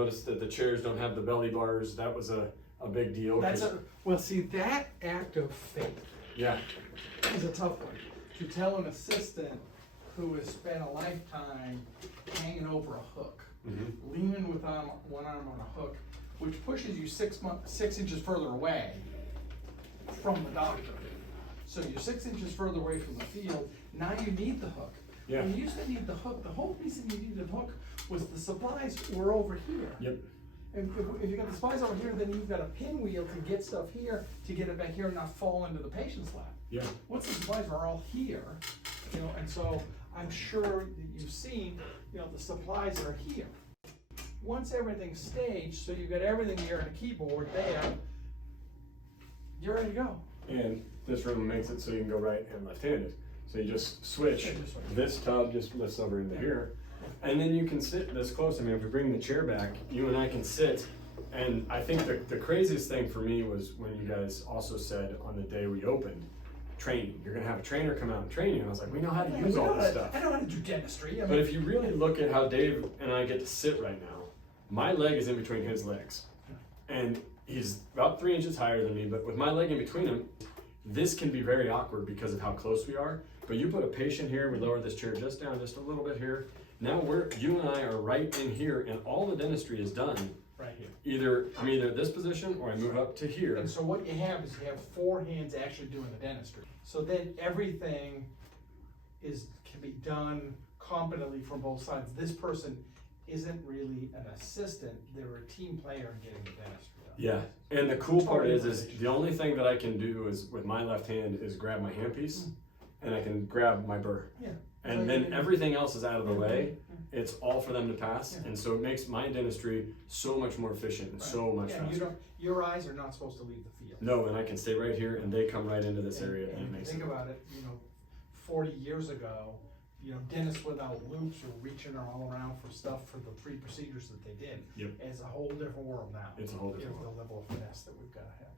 noticed that the chairs don't have the belly bars. That was a big deal. Well, see, that act of faith Yeah. is a tough one. To tell an assistant who has spent a lifetime hanging over a hook, leaning with one arm on a hook, which pushes you 6 inches further away from the doctor. So you're 6 inches further away from the field. Now you need the hook. Yeah. When you used to need the hook, the whole reason you needed the hook was the supplies were over here. Yep. And if you got the supplies over here, then you've got a pinwheel to get stuff here, to get it back here and not fall into the patient's lap. Yeah. Once the supplies are all here, you know, and so I'm sure that you've seen, you know, the supplies are here. Once everything's staged, so you've got everything here and a keyboard there, you're ready to go. And this room makes it so you can go right and left-handed. So you just switch. Yeah, just switch. This tub just lifts over into here. And then you can sit this close. I mean, if we bring the chair back, you and I can sit. And I think the craziest thing for me was when you guys also said on the day we opened, training. You're gonna have a trainer come out and train you. And I was like, we know how to use all this stuff. I know how to do dentistry. I mean, But if you really look at how Dave and I get to sit right now, my leg is in between his legs. And he's about 3 inches higher than me, but with my leg in between him, this can be very awkward because of how close we are. But you put a patient here, we lower this chair just down just a little bit here. Now you and I are right in here, and all the dentistry is done right here. I'm either at this position or I move up to here. And so what you have is you have 4 hands actually doing the dentistry. So then everything can be done competently from both sides. This person isn't really an assistant, they're a team player in getting the dentistry done. Yeah, and the cool part is the only thing that I can do is with my left hand is grab my handpiece and I can grab my burr. Yeah. And then everything else is out of the way. It's all for them to pass. And so it makes my dentistry so much more efficient and so much faster. Your eyes are not supposed to leave the field. No, and I can stay right here and they come right into this area and it makes Think about it, you know, 40 years ago, you know, dentists without loops were reaching all around for stuff for the 3 procedures that they did. Yep. It's a whole different world now. It's a whole different world. The level of finesse that we've got to have.